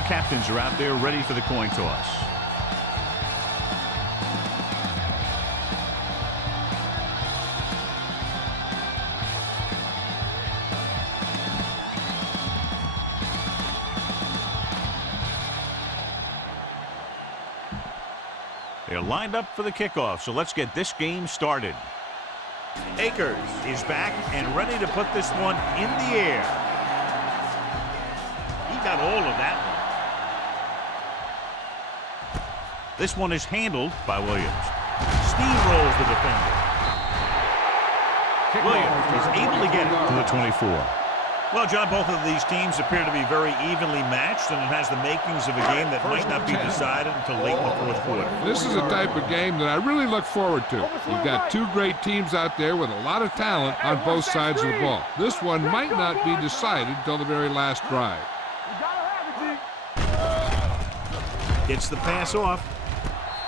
the captains are out there ready for the coin toss. They're lined up for the kickoff, so let's get this game started. Akers is back and ready to put this one in the air. He got all of that one. This one is handled by Williams. Steamrolls the defender. Williams is able to get it to the 24. Well, John, both of these teams appear to be very evenly matched, and it has the makings of a game that might not be decided until late in the fourth quarter. This is a type of game that I really look forward to. You've got two great teams out there with a lot of talent on both sides of the ball. This one might not be decided until the very last drive. Gets the pass off,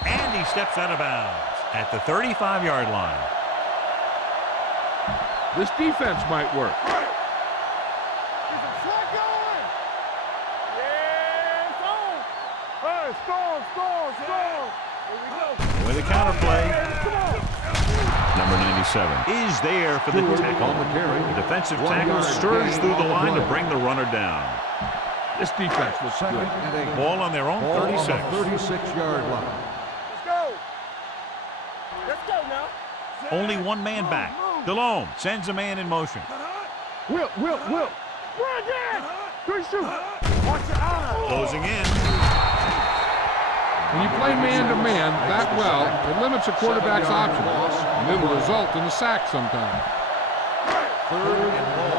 and he steps out of bounds at the 35-yard line. This defense might work. With a counter play, number 97 is there for the tackle. The defensive tackle stirs through the line to bring the runner down. This defense looks good. Ball on their own 36. 36-yard line. Let's go. Let's go now. Only one man back. Delhomme sends a man in motion. Will. Run again. Good shoot. Watch your eyes. Closing in. When you play man-to-man that well, it limits a quarterback's options, and it'll result in a sack sometimes.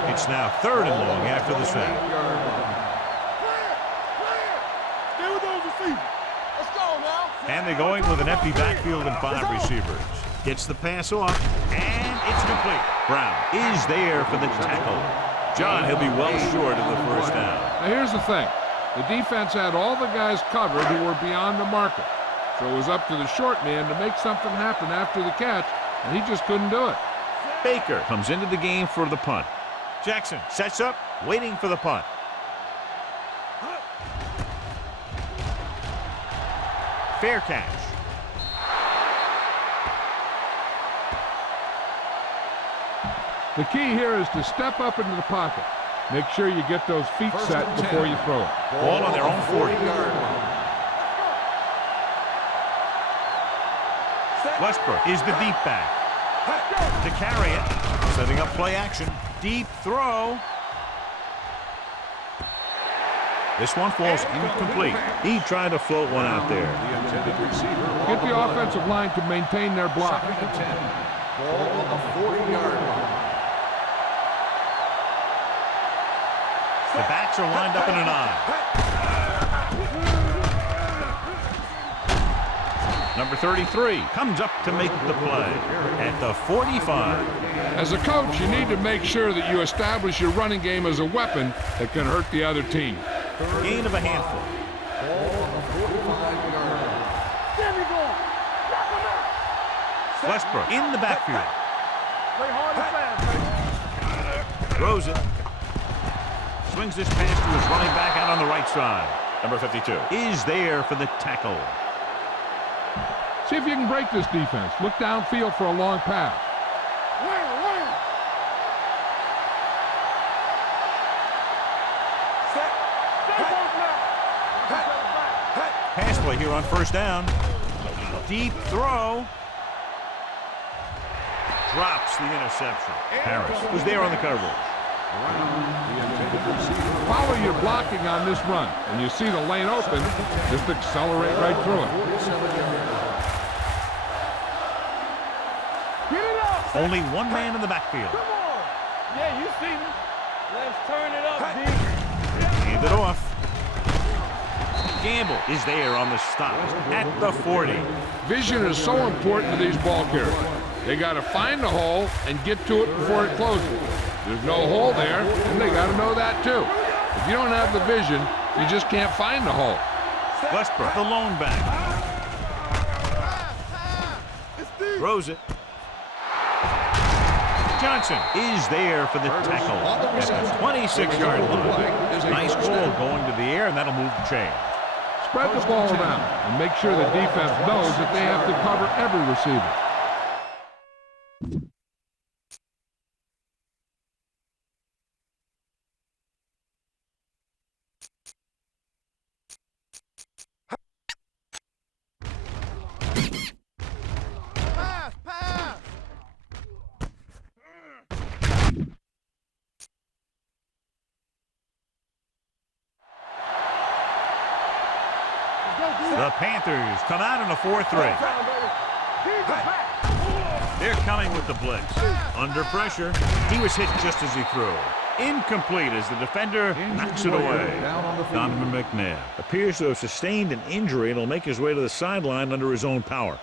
It's now 3rd and long after the sack. Stay with those receivers. Let's go now. And they're going with an empty backfield and 5 receivers. Gets the pass off, and it's complete. Brown is there for the tackle. John, he'll be well short of the first down. Now here's the thing. The defense had all the guys covered who were beyond the marker. So it was up to the short man to make something happen after the catch, and he just couldn't do it. Baker comes into the game for the punt. Jackson sets up, waiting for the punt. Fair catch. The key here is to step up into the pocket. Make sure you get those feet set before you throw it. Ball on their own 40. Westbrook is the deep back. To carry it, setting up play action. Deep throw. This one falls incomplete. He tried to float one out there. Get the offensive line to maintain their block. Ball on the 40-yard line. The backs are lined up in an eye. Number 33 comes up to make the play at the 45. As a coach, you need to make sure that you establish your running game as a weapon that can hurt the other team. Gain of a handful. Westbrook in the backfield. Throws it. Swings this pass to his running back out on the right side. Number 52 is there for the tackle. See if you can break this defense. Look downfield for a long pass. Pass play here on first down. Deep throw. Drops the interception. Harris was there on the coverage. Follow your blocking on this run, and you see the lane open, just accelerate right through it. Get it up. Only one man in the backfield. Come on. Yeah, you see me. Let's turn it up, D. Hand it off. Gamble is there on the stop at the 40. Vision is so important to these ball carriers. They got to find the hole and get to it before it closes. There's no hole there, and they got to know that too. If you don't have the vision, you just can't find the hole. Westbrook, the lone back. Throws it. Johnson is there for the tackle at the 26-yard line. Nice ball going to the air, and that'll move the chains. Spread the ball around and make sure the defense knows that they have to cover every receiver. The Panthers come out in a 4-3. They're coming with the blitz. Under pressure. He was hit just as he threw. Incomplete as the defender knocks it away. Donovan McNabb appears to have sustained an injury and will make his way to the sideline under his own power.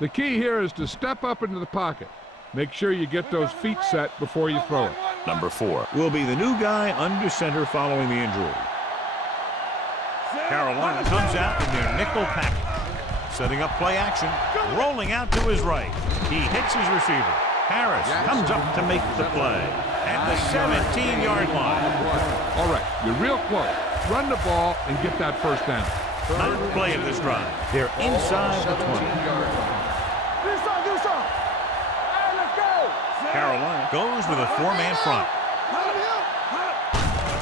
The key here is to step up into the pocket. Make sure you get those feet set before you throw it. Number 4 will be the new guy under center following the injury. Carolina comes out in their nickel package. Setting up play action, rolling out to his right. He hits his receiver. Harris comes up to make the play at the 17-yard line. All right, you're real close. Run the ball and get that first down. Ninth play of this drive. They're inside the 20. Do some. Hey, let's go. Carolina goes with a 4-man front.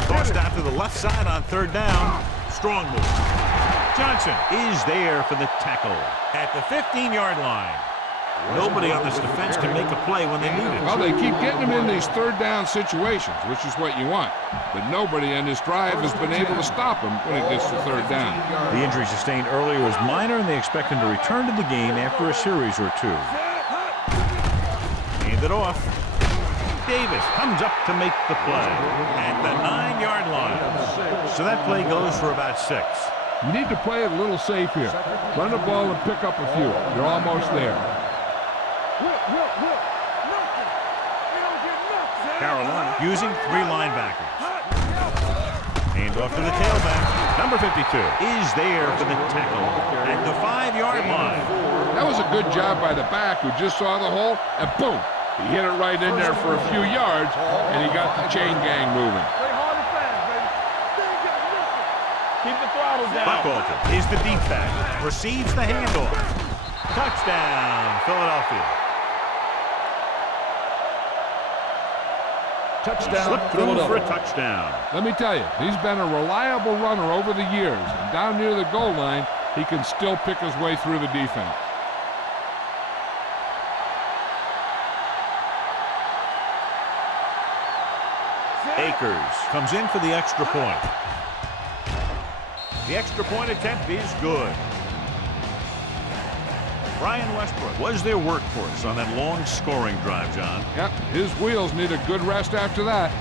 Tossed out to the left side on third down. Strong move. Johnson is there for the tackle at the 15-yard line. Nobody on this defense can make a play when they need it. Well, they keep getting him in these third down situations, which is what you want. But nobody on this drive has been able to stop him when it gets to third down. The injury sustained earlier was minor, and they expect him to return to the game after a series or two. Hand it off. Davis comes up to make the play at the 9-yard line. So that play goes for about 6. You need to play it a little safe here. Run the ball and pick up a few. You're almost there. Carolina using 3 linebackers. Hand off to the tailback. Number 52 is there for the tackle at the 5-yard line. That was a good job by the back who just saw the hole, and boom! He hit it right in there for a few yards, and he got the chain gang moving. Keep the throttle down. Buckalter is the deep back. Receives the handoff. Touchdown, Philadelphia. Touchdown, Slipped through for a touchdown. Let me tell you, he's been a reliable runner over the years, and down near the goal line, he can still pick his way through the defense. Akers comes in for the extra point. The extra point attempt is good. Brian Westbrook was their workhorse on that long scoring drive, John. Yep, his wheels need a good rest after that.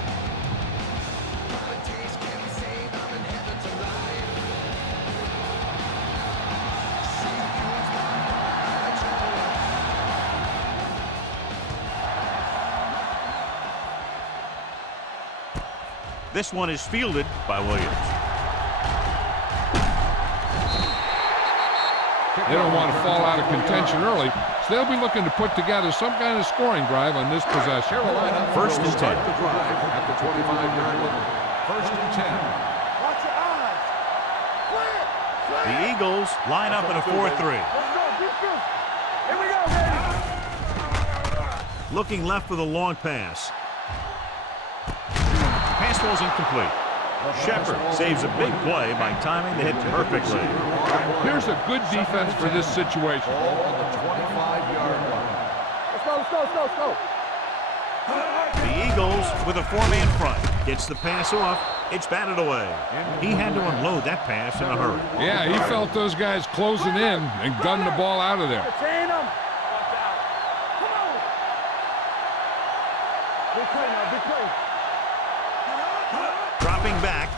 This one is fielded by Williams. They don't want to fall out of contention early, so they'll be looking to put together some kind of scoring drive on this possession. First and 10. The drive at the 25-yard line. First and 10. Watch your eyes. Clear. The Eagles line up in a 4-3. Let's go. Defense. Here we go, baby. Looking left for the long pass. Pass ball's incomplete. Shepard saves a big play by timing the hit perfectly. Here's a good defense for this situation. On the 25-yard line. Let's go. The Eagles with a 4-man front. Gets the pass off. It's batted away. He had to unload that pass in a hurry. Yeah, he felt those guys closing in and gunned the ball out of there. Chain them. Watch out. Come on. Big play now, big play. Dropping back.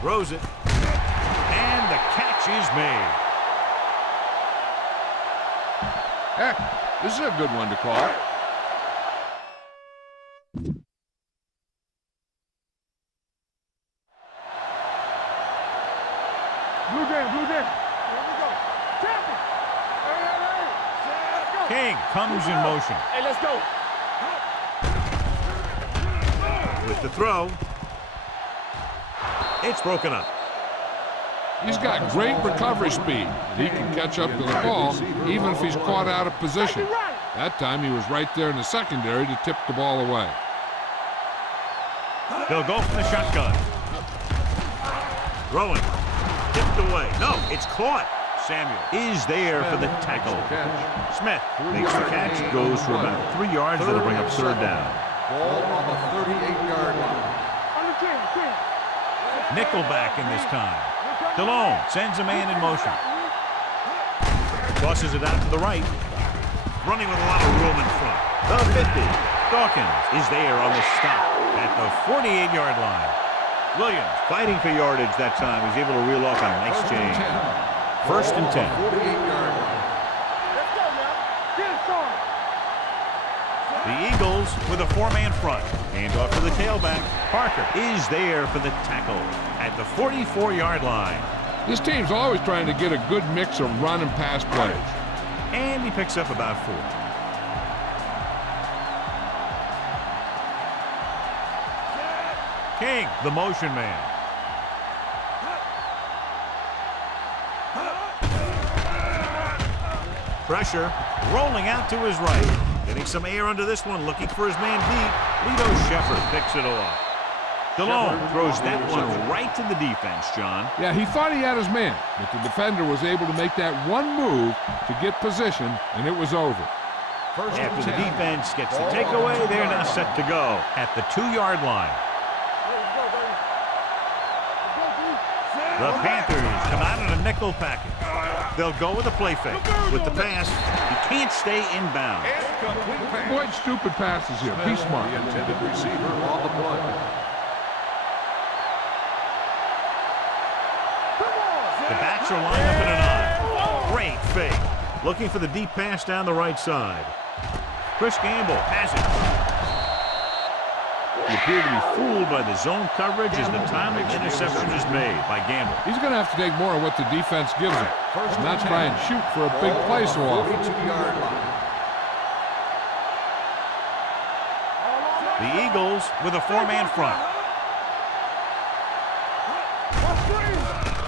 Throws it. And the catch is made. Heck, this is a good one to call. Blue game. Here we go. Champion. Hey. King comes in motion. Hey, let's go. With the throw. It's broken up. He's got great recovery speed. He can catch up to the ball even if he's caught out of position. That time he was right there in the secondary to tip the ball away. They'll go from the shotgun. Throwing. Tipped away. No, it's caught. Samuel is there for the tackle. Smith makes the catch, goes for about 3 yards. That'll bring up third down. Ball on the 38-yard line. Nickelback in this time. DeLone sends a man in motion. Tosses it out to the right. Running with a lot of room in front. The 50. Dawkins is there on the stop at the 48-yard line. Williams fighting for yardage that time. He's able to reel off a nice change. First and 10. 48-yard line. Let's go, now. Get it started. The Eagles with a 4-man front. Hand off to the tailback. Parker is there for the tackle at the 44-yard line. This team's always trying to get a good mix of run and pass plays. And he picks up about 4. King, the motion man. Pressure, rolling out to his right. Getting some air under this one, looking for his man deep. Lito Shepard picks it off. DeLone throws that one right to the defense, John. Yeah, he thought he had his man, but the defender was able to make that one move to get position, and it was over. After the defense gets the takeaway, they're now set to go at the 2-yard line. The Panthers come out in a nickel package. They'll go with a play fake. With the pass, he can't stay inbound. Avoid stupid passes here. Be smart. The intended receiver on the play. The backs are lined up in an eye. Great fake. Looking for the deep pass down the right side. Chris Gamble has it. You appear to be fooled by the zone coverage as the timely interception is made by Gamble. He's going to have to take more of what the defense gives him, and not try and shoot for a big play so often. 42-yard line. The Eagles with a 4-man front.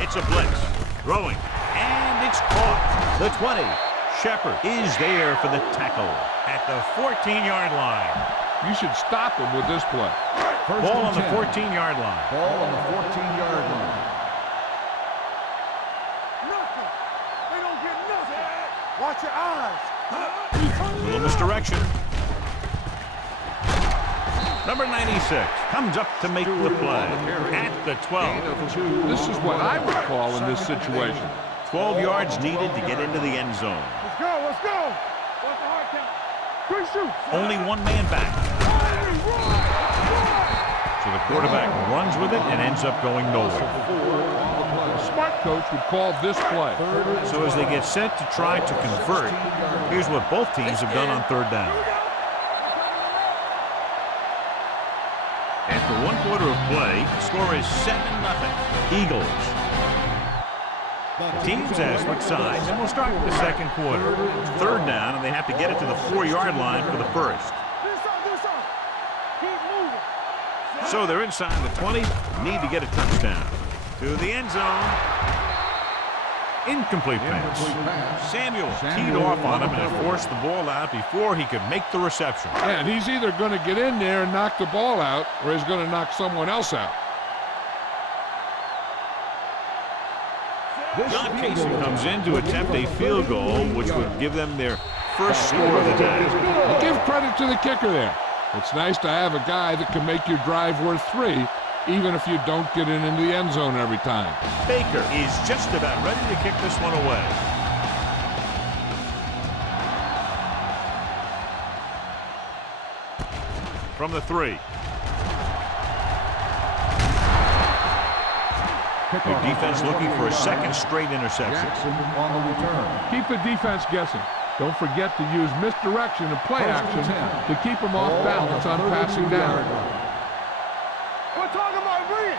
It's a blitz. Throwing. And it's caught. The 20. Shepard is there for the tackle at the 14-yard line. You should stop him with this play. Ball on the 14-yard line. Ball on the 14-yard line. Nothing. They don't get nothing. Watch your eyes. Little misdirection. Number 96 comes up to make the play at the 12. This is what I would call in this situation. 12 yards needed to get into the end zone. Let's go. Let's go. What's the hard count? 3 shoots. Only 1 man back. So the quarterback runs with it and ends up going nowhere. A smart coach would call this play. So as they get set to try to convert, here's what both teams have done on third down. After 1 quarter of play, the score is 7-0. Eagles. The teams have switched sides, and we'll start with the second quarter. Third down, and they have to get it to the 4-yard line for the first. Keep moving. So they're inside the 20, need to get a touchdown. To the end zone. Incomplete pass. Samuel teed off on him and forced the ball out before he could make the reception. Yeah, and he's either going to get in there and knock the ball out, or he's going to knock someone else out. John Casey comes in to attempt a field goal, which would give them their first score of the day. Well, give credit to the kicker there. It's nice to have a guy that can make your drive worth 3, even if you don't get it into the end zone every time. Baker is just about ready to kick this one away. From the 3. The defense looking for a second straight interception. Jackson on the return. Keep the defense guessing. Don't forget to use misdirection and play action to keep them off balance on passing down. We're talking about green.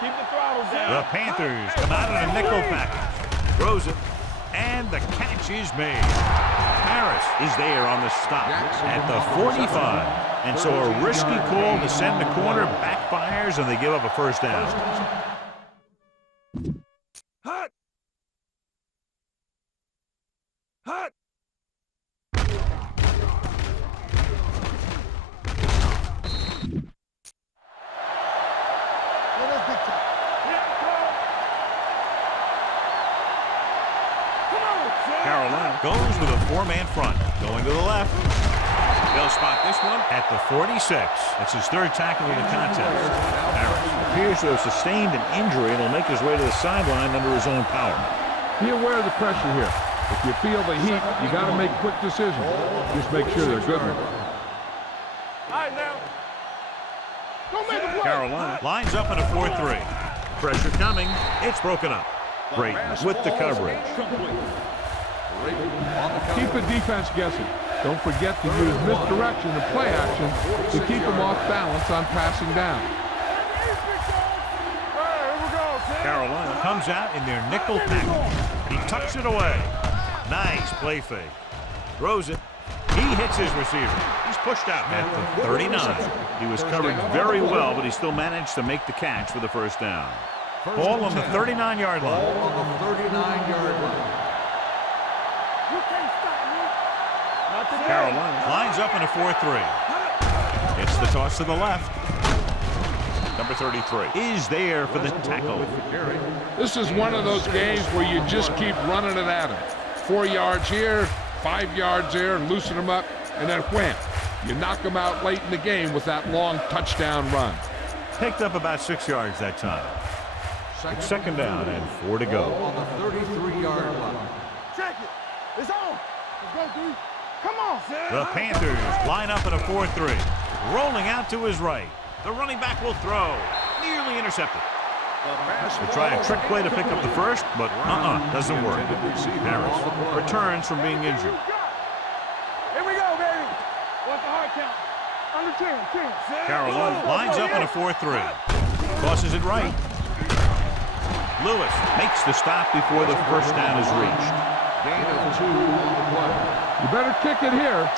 Keep the throttle down. The Panthers come out in a nickel package. Throws it, and the catch is made. Harris is there on the stop at the 45. And so a risky call to send the corner backfires, and they give up a first down. Hot! Hot! Carolina goes with a four-man front. Going to the left. They'll spot this one at the 46. That's his third tackle of the contest. Harris appears to have sustained an injury and will make his way to the sideline under his own power. Be aware of the pressure here. If you feel the heat, you got to make quick decisions. Just make sure they're good ones. All right, now. Don't make a play. Carolina lines up in a 4-3. Pressure coming. It's broken up. Brayton with the coverage. Keep the defense guessing. Don't forget to use misdirection and play action to keep them off balance on passing down. Carolina comes out in their nickel package. He tucks it away. Nice play fake. Throws it. He hits his receiver. He's pushed out at the 39. He was covered very well, but he still managed to make the catch for the first down. Ball on the 39-yard line. Ball on the 39-yard line. Carolina lines up in a 4-3. It's the toss to the left. Number 33 is there for the tackle. This is one of those games where you just keep running it at them. 4 yards here, 5 yards there, and loosen them up, and then wham. You knock them out late in the game with that long touchdown run. Picked up about 6 yards that time. It's second down and 4 to go. On the 33-yard line. Check it. It's on. Let's go, D. Come on. The Panthers line up in a 4-3. Rolling out to his right. The running back will throw. Nearly intercepted. They try a trick play to pick up the first, but doesn't work. Harris returns from being injured. Here we go, baby. What's the hard count? Under 10. Carolina lines up in a 4-3. Tosses it right. Lewis makes the stop before the first down is reached. Gain of 2 on the play. You better kick it here.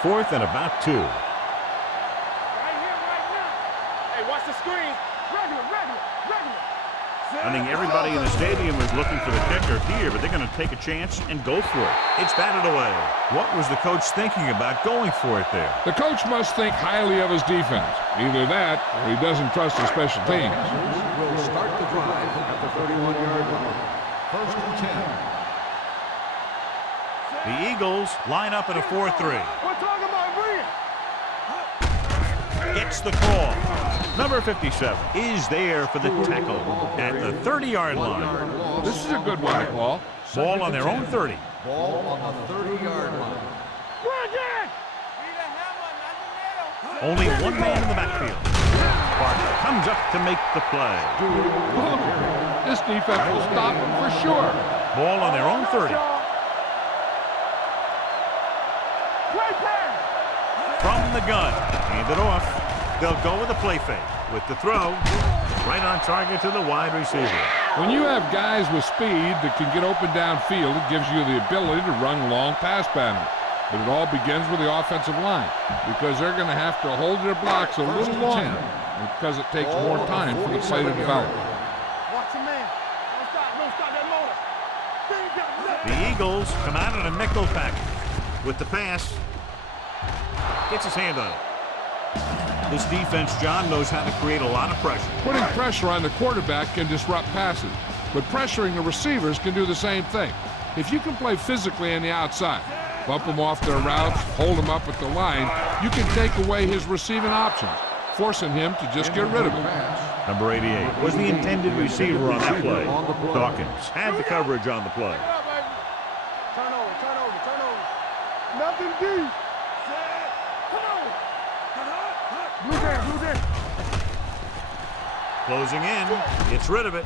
Fourth and about 2. Right here, right now. Hey, watch the screen. Regular. I think everybody in the stadium was looking for the kicker here, but they're going to take a chance and go for it. It's batted away. What was the coach thinking about going for it there? The coach must think highly of his defense. Either that, or he doesn't trust his special teams. Will start the drive at the 31-yard line. First and 10. The Eagles line up in a 4-3. We're talking about brilliant. Gets the call. Number 57 is there for the tackle at the 30-yard line. This is a good one to call. Ball on their own 30. Ball on the 30-yard line. Only one man in the backfield. Barker comes up to make the play. This defense will stop him for sure. Ball on their own 30. From the gun. Hand it off. They'll go with a play fake. With the throw, right on target to the wide receiver. When you have guys with speed that can get open downfield, it gives you the ability to run long pass patterns. But it all begins with the offensive line, because they're going to have to hold their blocks a little longer, because it takes more time for the play to develop. Watch your man. Don't stop that motor. The Eagles come out in a nickel package. With the pass, gets his hand on it. This defense, John, knows how to create a lot of pressure. Putting pressure on the quarterback can disrupt passes, but pressuring the receivers can do the same thing. If you can play physically on the outside, bump them off their routes, hold them up at the line, you can take away his receiving options, forcing him to just get rid of him. Number 88 was the intended receiver on that play. Dawkins had the coverage on the play. Turn over. Nothing deep. Blue down. Closing in, gets rid of it,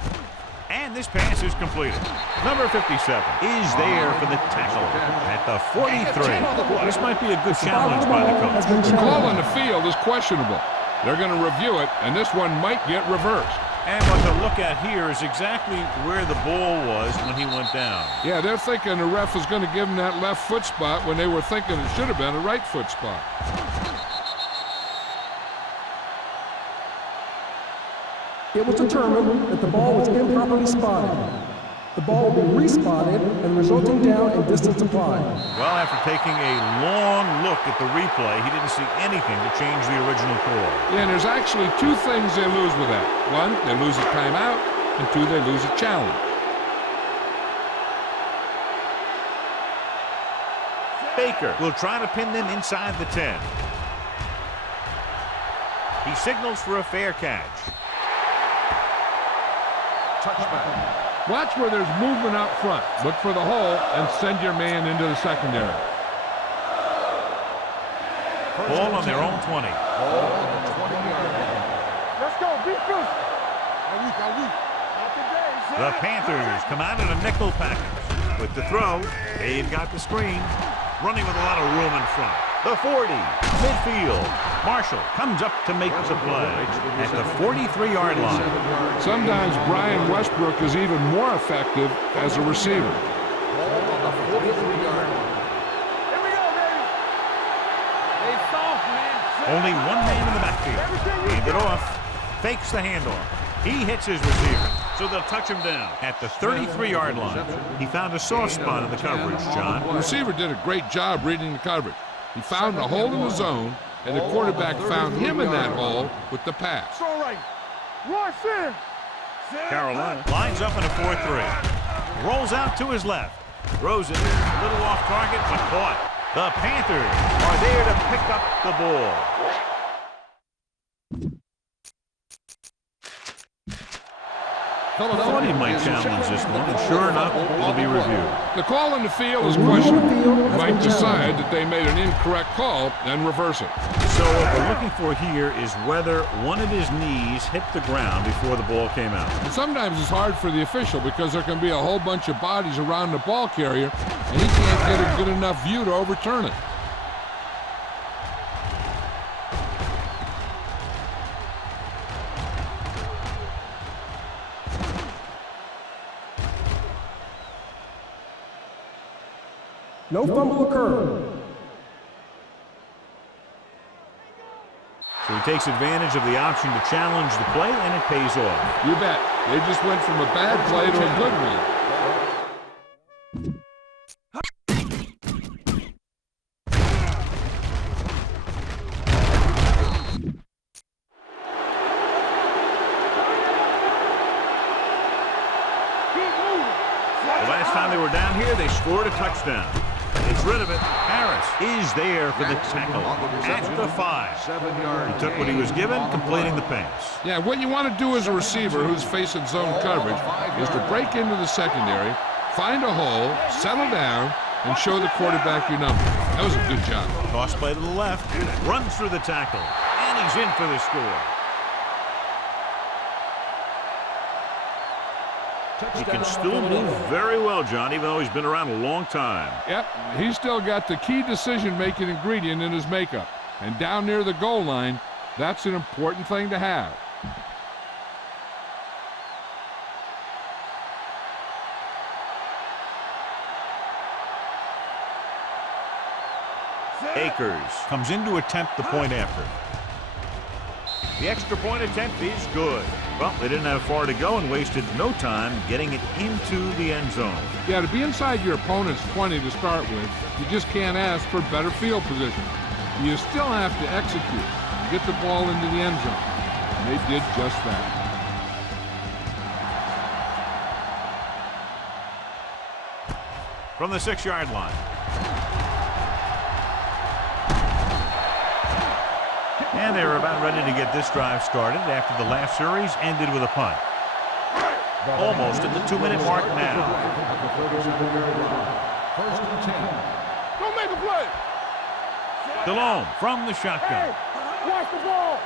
and this pass is completed. Number 57 is there for the tackle at the 43. This might be a good challenge by the coach. The call on the field is questionable. They're going to review it, and this one might get reversed. And what to look at here is exactly where the ball was when he went down. Yeah, they're thinking the ref was going to give him that left foot spot when they were thinking it should have been a right foot spot. It was determined that the ball was improperly spotted. The ball will be respotted and resulting down and distance applied. Well, after taking a long look at the replay, he didn't see anything to change the original call. Yeah, and there's actually two things they lose with that. One, they lose a timeout, and two, they lose a challenge. Baker will try to pin them inside the 10. He signals for a fair catch. Touchback. Watch where there's movement out front. Look for the hole and send your man into the secondary. Ball on their own 20. Ball on the 20-yard line. Let's go, defense. The Panthers come out in a nickel package. With the throw, they've got the screen. Running with a lot of room in front. The 40, midfield. Marshall comes up to make the play at the 43-yard line. Sometimes Brian Westbrook is even more effective as a receiver. Ball on the 43-yard line. Here we go, baby. They soft, man. Only one man in the backfield. Hand it off. Fakes the handoff. He hits his receiver, so they'll touch him down at the 33-yard line. He found a soft spot in the coverage, John. The receiver did a great job reading the coverage. He found a hole in the zone, and the quarterback found him in that hole with the pass. It's all right. Rush in. Carolina lines up in a 4-3. Rolls out to his left. Throws it a little off target, but caught. The Panthers are there to pick up the ball. I thought he might challenge this one, and sure enough, it'll be reviewed. The call in the field is questionable. He might decide that they made an incorrect call and reverse it. So what we're looking for here is whether one of his knees hit the ground before the ball came out. And sometimes it's hard for the official because there can be a whole bunch of bodies around the ball carrier, and he can't get a good enough view to overturn it. No fumble occurred. So he takes advantage of the option to challenge the play, and it pays off. You bet. They just went from a bad play to a good one. The last time they were down here, they scored a touchdown. It's rid of it. Harris is there for the tackle at the 5. 7-yard. He took what he was given, completing the pass. Yeah, what you want to do as a receiver who's facing zone coverage is to break into the secondary, find a hole, settle down, and show the quarterback your number. That was a good job. Toss play to the left, runs through the tackle, and he's in for the score. He can still move very well, John, even though he's been around a long time. Yep, he's still got the key decision-making ingredient in his makeup. And down near the goal line, that's an important thing to have. Akers comes in to attempt the point after. The extra point attempt is good. Well, they didn't have far to go and wasted no time getting it into the end zone. Yeah, to be inside your opponent's 20 to start with, you just can't ask for better field position. You still have to execute and get the ball into the end zone. And they did just that. From the 6-yard line. And they were about ready to get this drive started after the last series ended with a punt. Almost at the 2-minute mark now. First and 10. Don't make a play. DeLome from the shotgun. Watch the ball.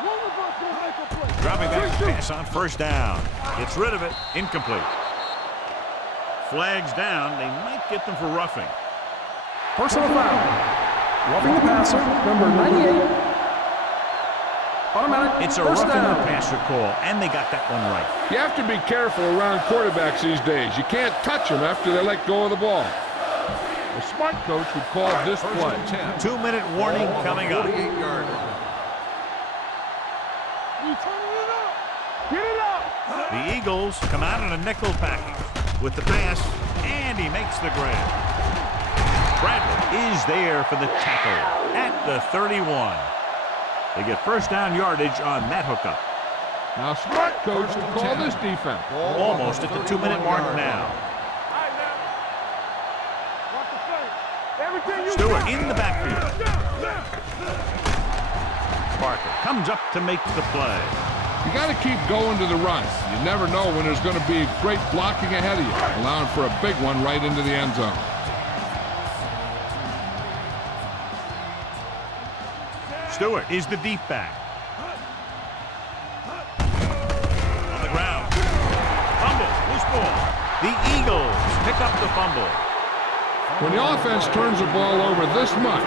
One of us will make a play. Dropping back to pass on first down. Gets rid of it. Incomplete. Flags down. They might get them for roughing. Personal foul. Roughing the passer, number 98. Automatic It's a first roughing the down. passer call, and they got that one right. You have to be careful around quarterbacks these days. You can't touch them after they let go of the ball. A smart coach would call this play. 2-minute warning coming up. 48-yard line. Get it up. The Eagles come out in a nickel package with the pass, and he makes the grab. Bradley is there for the tackle at the 31. They get first down yardage on that hookup. Now, smart coach to call this defense. Almost at the 2-minute mark now. Stewart in the backfield. Parker comes up to make the play. You got to keep going to the run. You never know when there's going to be great blocking ahead of you, allowing for a big one right into the end zone. Stewart is the deep back. On the ground. Fumble. Loose ball. The Eagles pick up the fumble. When the offense turns the ball over this much,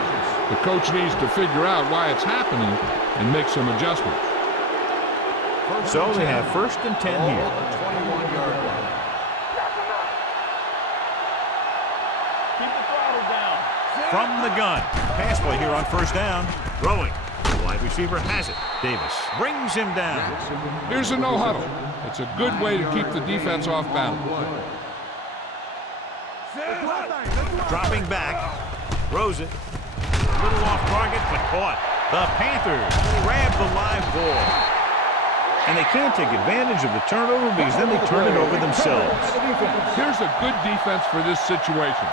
the coach needs to figure out why it's happening and make some adjustments. So they have first and 10 Ball here. at the 21-yard line. From the gun. Pass play here on first down. Throwing. The wide receiver has it. Davis brings him down. Here's a no huddle. It's a good way to keep the defense off balance. Dropping back. Throws it. A little off target, but caught. The Panthers grab the live ball. And they can't take advantage of the turnover because then they turn it over themselves. Here's a good defense for this situation.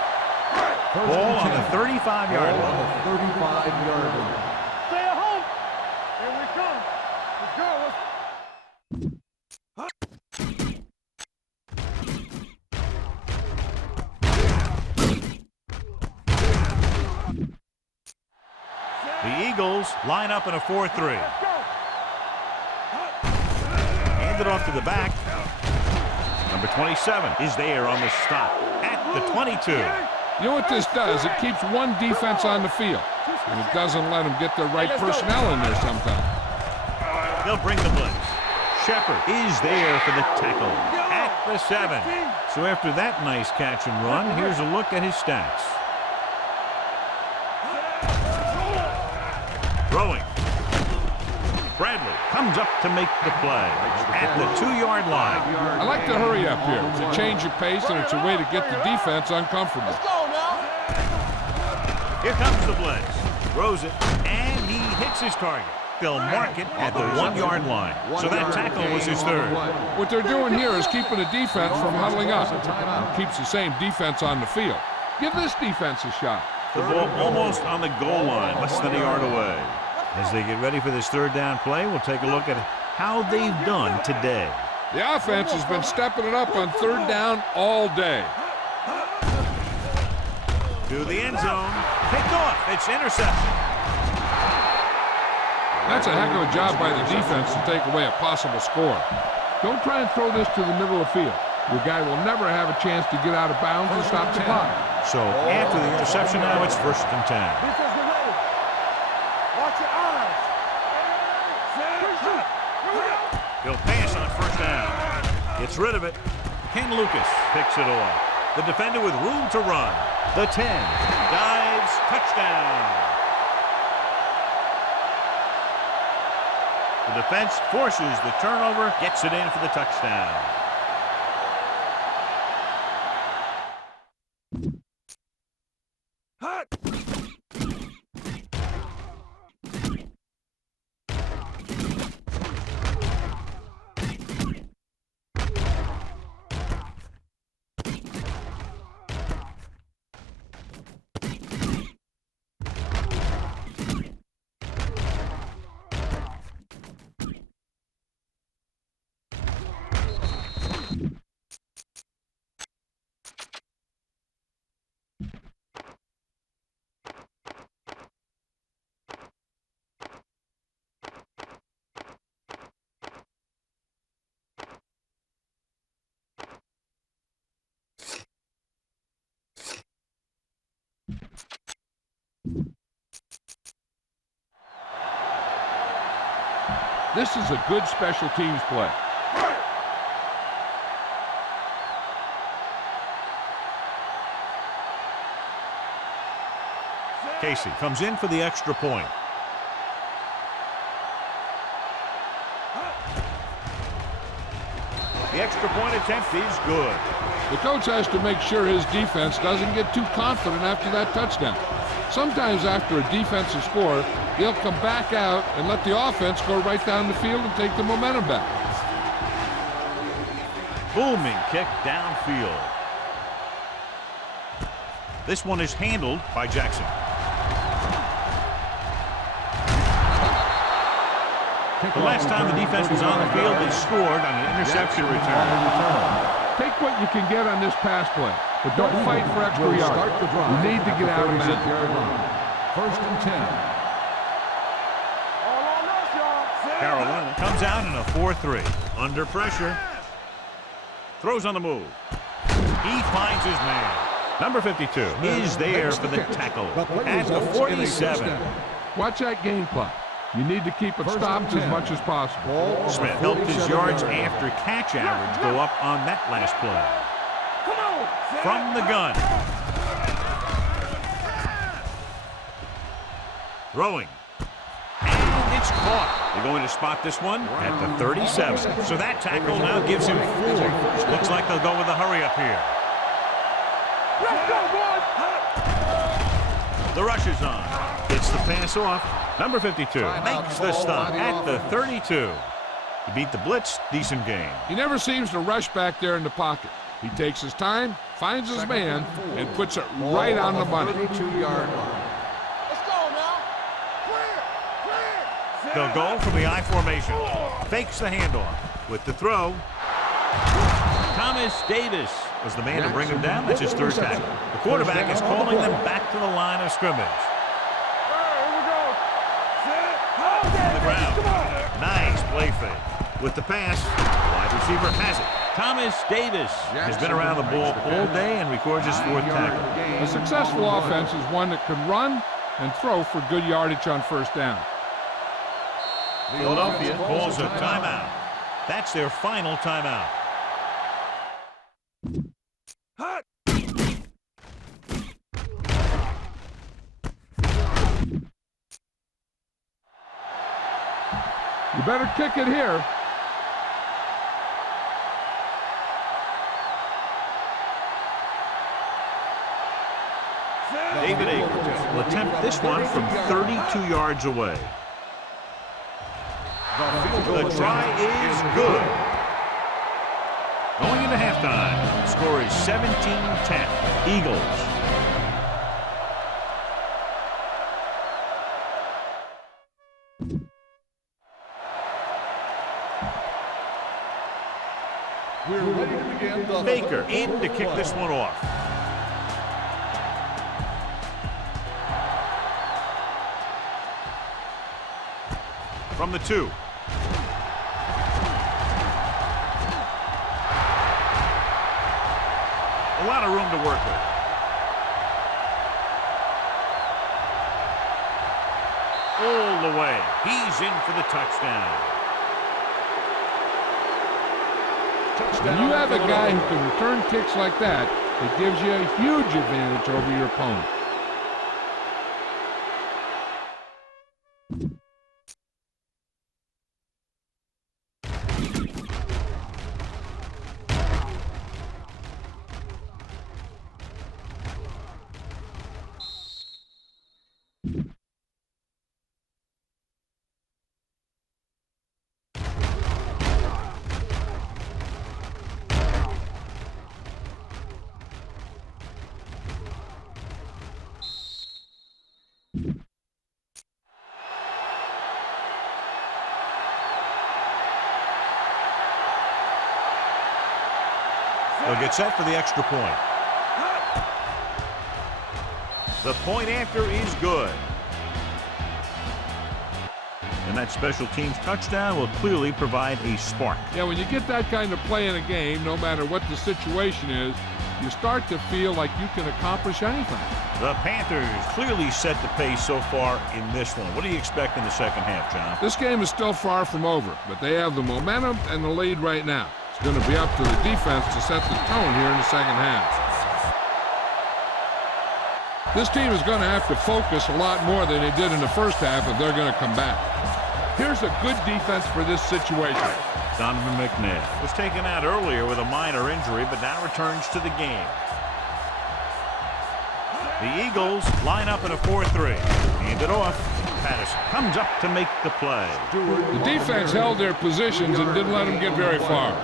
Ball on the 35-yard Ball line. on the 35-yard line. Stay at home. Here we come. Let's go. The Eagles line up in a 4-3. Hand it off to the back. Number 27 is there on the stop at the 22. You know what this does? It keeps one defense on the field, and it doesn't let them get the right personnel in there sometimes. They'll bring the blitz. Shepard is there for the tackle at the 7. So after that nice catch and run, here's a look at his stats. Throwing. Bradley comes up to make the play at the 2-yard line. I like to hurry up here. It's a change of pace, and it's a way to get the defense uncomfortable. Here comes the blitz. Throws it, and he hits his target. They'll mark it at the 1-yard line. So that tackle was his third. What they're doing here is keeping the defense from huddling up. It keeps the same defense on the field. Give this defense a shot. The ball almost on the goal line, less than a yard away. As they get ready for this third down play, we'll take a look at how they've done today. The offense has been stepping it up on third down all day. To the end zone. Picked off. It's interception. That's a heck of a job by the defense to take away a possible score. Don't try and throw this to the middle of the field. Your guy will never have a chance to get out of bounds and stop the clock. So after the interception now, it's first and 10. Defense, get ready. Watch your eyes. He'll pass on first down. Gets rid of it. Ken Lucas picks it off. The defender with room to run. The 10. Dives. Touchdown. The defense forces the turnover. Gets it in for the touchdown. This is a good special teams play. Casey comes in for the extra point. The extra point attempt is good. The coach has to make sure his defense doesn't get too confident after that touchdown. Sometimes after a defensive score, he'll come back out and let the offense go right down the field and take the momentum back. Booming kick downfield. This one is handled by Jackson. The last time the defense was on the field, they scored on an interception return. Take what you can get on this pass play, but don't fight for extra yards. You need to get out of that. First and 10. All on us, y'all. Carolina comes out in a 4-3. Under pressure. Throws on the move. He finds his man. Number 52 is there for the tackle at the 47. Watch that game clock. You need to keep it stopped as much as possible. Smith helped his yards after catch average go up on that last play. From the gun. Throwing. And it's caught. They're going to spot this one at the 37. So that tackle now gives him 4. Looks like they'll go with a hurry up here. Let's go, boys. The rush is on. Gets the pass off. Number 52 makes the stop at the 32. He beat the blitz. Decent game. He never seems to rush back there in the pocket. He takes his time, finds his man, and puts it right on the money. 32-yard line. Let's go now. Clear. They'll go from the I formation. Fakes the handoff with the throw. Thomas Davis was the man to bring him down. That's his third tackle. The quarterback is calling them back to the line of scrimmage. On the ground. Nice play fake. With the pass, wide receiver has it. Thomas Davis has been around the ball all day and records his 4th tackle. A successful offense is one that can run and throw for good yardage on first down. Philadelphia calls a timeout. That's their final timeout. You better kick it here. David Akers will attempt this one from 32 yards away. The try is good. Going into halftime, the score is 17-10. Eagles. We're ready to begin the Baker in to kick this one off. From the 2. A lot of room to work with. All the way. He's in for the touchdown. When you have a guy who can return kicks like that, it gives you a huge advantage over your opponent. They'll get set for the extra point. The point after is good. And that special teams touchdown will clearly provide a spark. Yeah, when you get that kind of play in a game, no matter what the situation is, you start to feel like you can accomplish anything. The Panthers clearly set the pace so far in this one. What do you expect in the second half, John? This game is still far from over, but they have the momentum and the lead right now. It's going to be up to the defense to set the tone here in the second half. This team is going to have to focus a lot more than they did in the first half if they're going to come back. Here's a good defense for this situation. Donovan McNabb was taken out earlier with a minor injury, but now returns to the game. The Eagles line up in a 4-3. Hand it off. Patterson comes up to make the play. The defense held their positions and didn't let them get very far.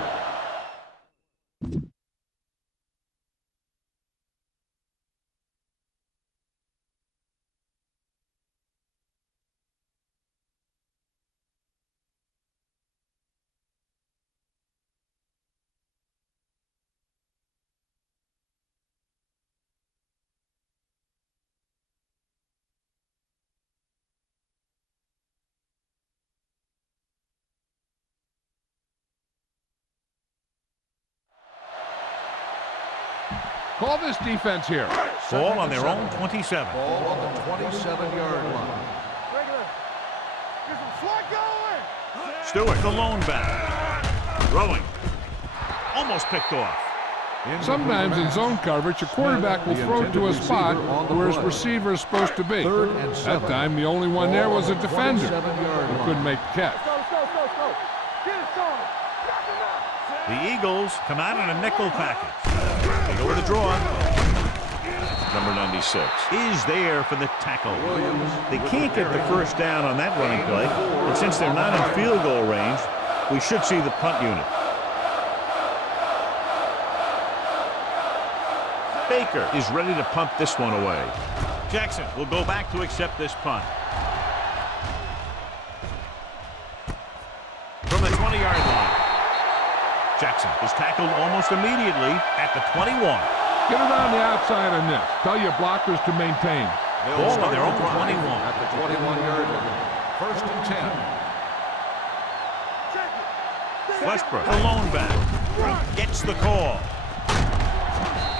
Call this defense here. Ball on their own 27. Ball on the 27-yard line. Stewart, the lone back. Throwing. Almost picked off. Sometimes in zone coverage, a quarterback will throw to a spot where his receiver is supposed to be. That time, the only one there was a defender who couldn't make the catch. The Eagles come out in a nickel package. They go with a draw. Number 96 is there for the tackle. They can't get the first down on that running play, and since they're not in field goal range, we should see the punt unit. Baker is ready to punt this one away. Jackson will go back to accept this punt. From the 20-yard line. Jackson is tackled almost immediately at the 21. Get around the outside on this. Tell your blockers to maintain. Ball on their own 21. At the 21-yard line. First and 10. Westbrook, the lone back, gets the call.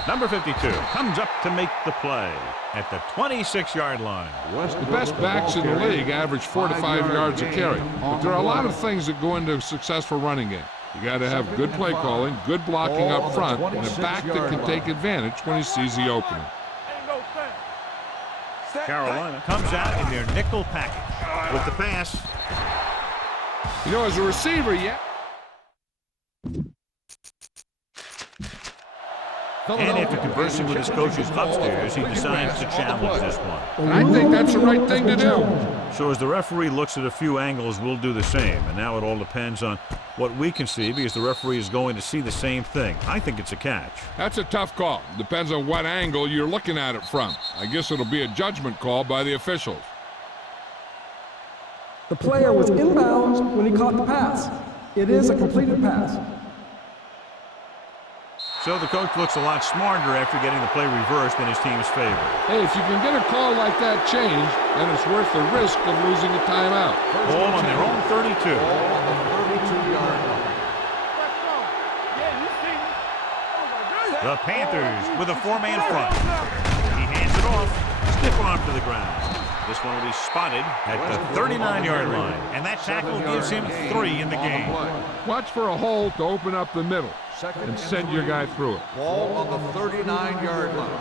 Number 52 comes up to make the play at the 26-yard line. The best backs in the league average 4 to 5 yards a carry. But there are a lot of things that go into a successful running game. You got to have good play calling, good blocking up front, and a back that can take advantage when he sees the opening. Carolina comes out in their nickel package with the pass. You know, as a receiver, And after conversing with his coaches upstairs, he decides to challenge this one. I think that's the right thing to do. So as the referee looks at a few angles, we'll do the same. And now it all depends on what we can see because the referee is going to see the same thing. I think it's a catch. That's a tough call. Depends on what angle you're looking at it from. I guess it'll be a judgment call by the officials. The player was inbounds when he caught the pass. It is a completed pass. So the coach looks a lot smarter after getting the play reversed in his team's favor. Hey, if you can get a call like that changed, then it's worth the risk of losing a timeout. Ball on their own 32. Ball on the 32-yard line. The Panthers with a four-man front. He hands it off. Stiff arm to the ground. This one will be spotted at the 39-yard line. And that tackle gives him 3 in the game. Watch for a hole to open up the middle and send your guy through it. Ball on the 39-yard line.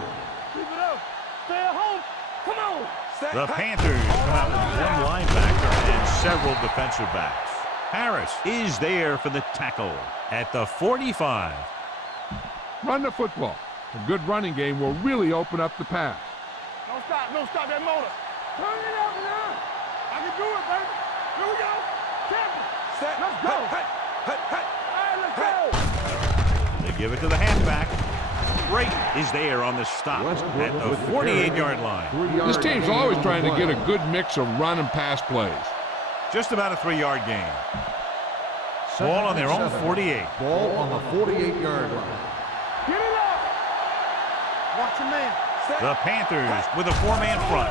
Keep it up. Stay at home. Come on. The Panthers come out with one linebacker and several defensive backs. Harris is there for the tackle at the 45. Run the football. A good running game will really open up the pass. Don't stop. Don't stop that motor. Turn it up now. I can do it, baby. Here we go. Champion. Let's go. All right, let's go. They give it to the halfback. Great is there on the stop at the 48-yard line. This team's always trying to get a good mix of run and pass plays. Just about a 3-yard gain. Ball on their own 48. Ball on the 48-yard line. Get it up. Watch your man. The Panthers with a four-man front.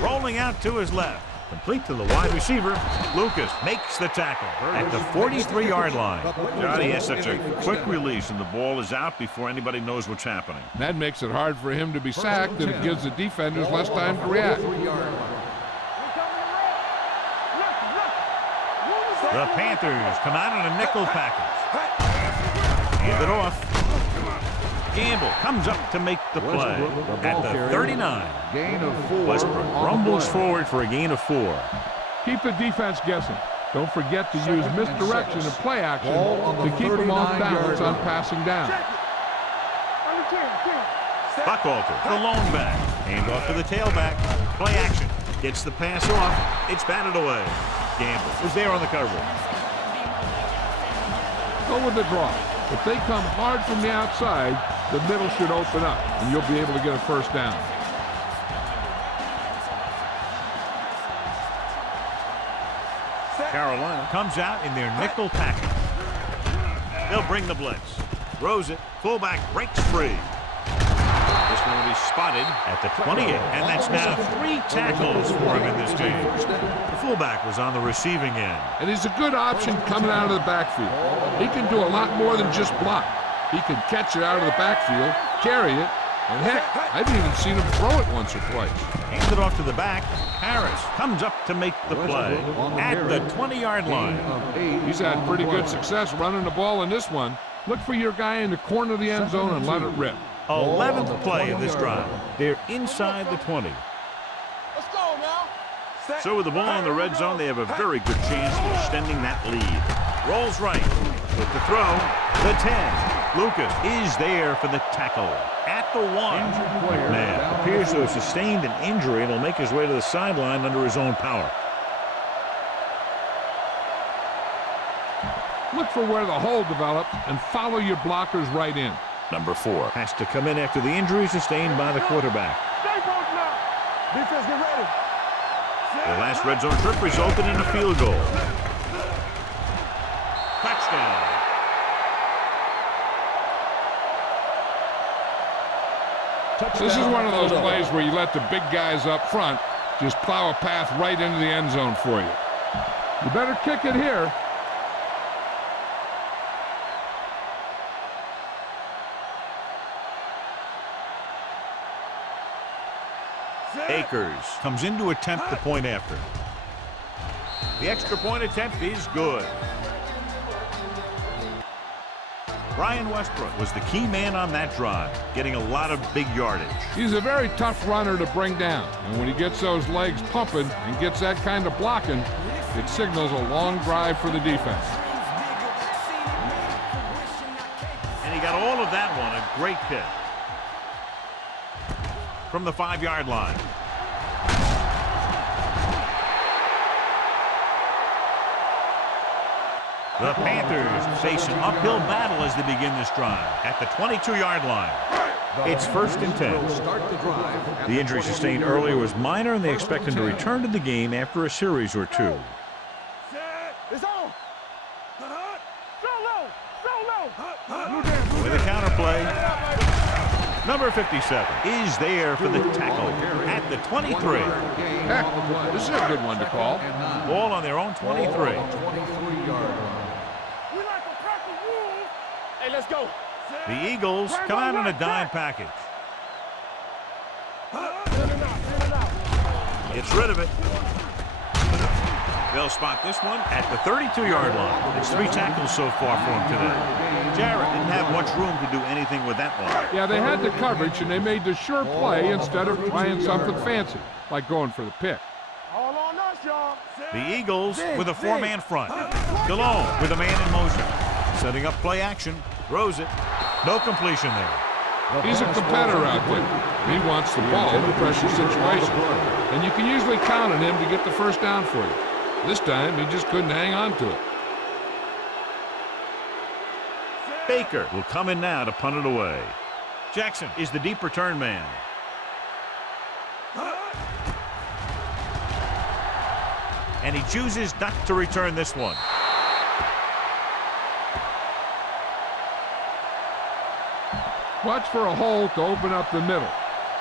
Rolling out to his left. Complete to the wide receiver. Lucas makes the tackle at the 43-yard line. God, he has such a quick release, and the ball is out before anybody knows what's happening. That makes it hard for him to be sacked, and it gives the defenders less time to react. The Panthers come out in a nickel package. Hand it off. Gamble comes up to make the play at the 39. Gain of 4. Westbrook rumbles forward for a gain of 4. Keep the defense guessing. Don't forget to use misdirection and play action to keep them off balance on passing down. Buckalter, the lone back. Hand off to the tailback. Play action. Gets the pass off. It's batted away. Gamble was there on the coverage. Go with the draw. If they come hard from the outside, the middle should open up, and you'll be able to get a first down. Carolina comes out in their nickel package. They'll bring the blitz. Throws it. Fullback breaks free. This one will be spotted at the 28, and that's now 3 tackles for him in this game. The fullback was on the receiving end. And he's a good option coming out of the backfield. He can do a lot more than just block. He can catch it out of the backfield, carry it, and heck, I've even seen him throw it once or twice. Hands it off to the back. Harris comes up to make the play at the 20-yard line. He's had pretty good success running the ball in this one. Look for your guy in the corner of the end zone and let it rip. 11th play of this drive. They're inside the 20. Let's go now. So with the ball in the red zone, they have a very good chance of extending that lead. Rolls right with the throw. The 10. Lucas is there for the tackle at the 1. Man appears to have sustained an injury and will make his way to the sideline under his own power. Look for where the hole develops and follow your blockers right in. Number 4 has to come in after the injury sustained by the quarterback. Stay focused now. Defense, get ready. The last red zone trip resulted in a field goal. Touchdown. This is one of those plays where you let the big guys up front just plow a path right into the end zone for you. You better kick it here. Akers comes in to attempt the point after. The extra point attempt is good. Brian Westbrook was the key man on that drive, getting a lot of big yardage. He's a very tough runner to bring down, and when he gets those legs pumping and gets that kind of blocking, it signals a long drive for the defense. And he got all of that one, a great hit. From the 5-yard line. The Panthers face an uphill battle as they begin this drive at the 22-yard line. It's 1st and 10. The injury sustained earlier was minor, and they expect him to return to the game after a series or 2. It's on. With a counter play. Number 57 is there for the tackle at the 23. Heck, this is a good one to call. Ball on their own 23. Hey, let's go. The Eagles come out in a dime package. Gets rid of it. They'll spot this one at the 32-yard line. It's 3 tackles so far for him today. Jarrett didn't have much room to do anything with that one. Yeah, they had the coverage, and they made the sure play instead of trying something fancy, like going for the pick. All on us, y'all. The Eagles with a 4-man front. Delone with a man in motion. Setting up play action. Throws it. No completion there. He's a competitor out there. He wants the ball in a pressure situation. And you can usually count on him to get the first down for you. This time, he just couldn't hang on to it. Baker will come in now to punt it away. Jackson is the deep return man. And he chooses not to return this one. Watch for a hole to open up the middle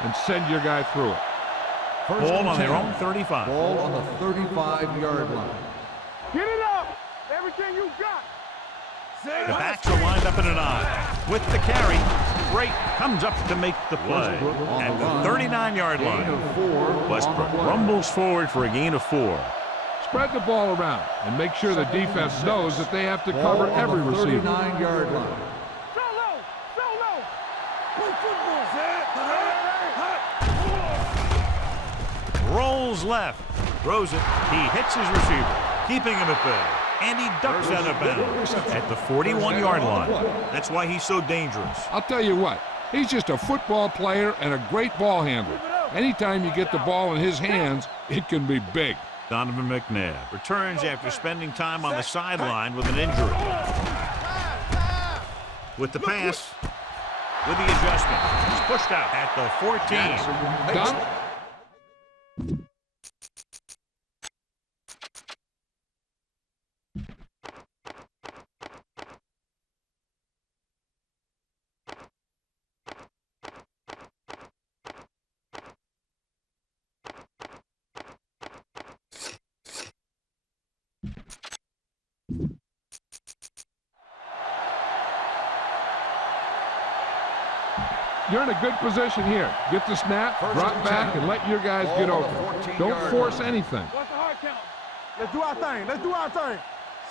and send your guy through it. Ball on their own 35. Ball on the 35-yard line. Get it up. Everything you got. The backs are lined up in an I. With the carry, Great comes up to make the play at the 39-yard line. Westbrook rumbles forward for a gain of 4. Spread the ball around and make sure the defense knows that they have to cover every receiver. 39-yard line. Solo. Solo. Play football. Rolls left, throws it, he hits his receiver, keeping him at bay, and he ducks out of bounds at the 41-yard line. That's why he's so dangerous. I'll tell you what, he's just a football player and a great ball handler. Anytime you get the ball in his hands, it can be big. Donovan McNabb returns after spending time on the sideline with an injury. With the pass, with the adjustment, he's pushed out at the 14. Done. You're in a good position here. Get the snap, drop back, and let your guys get open. Don't force anything. What's the hard count? Let's do our thing. Let's do our thing.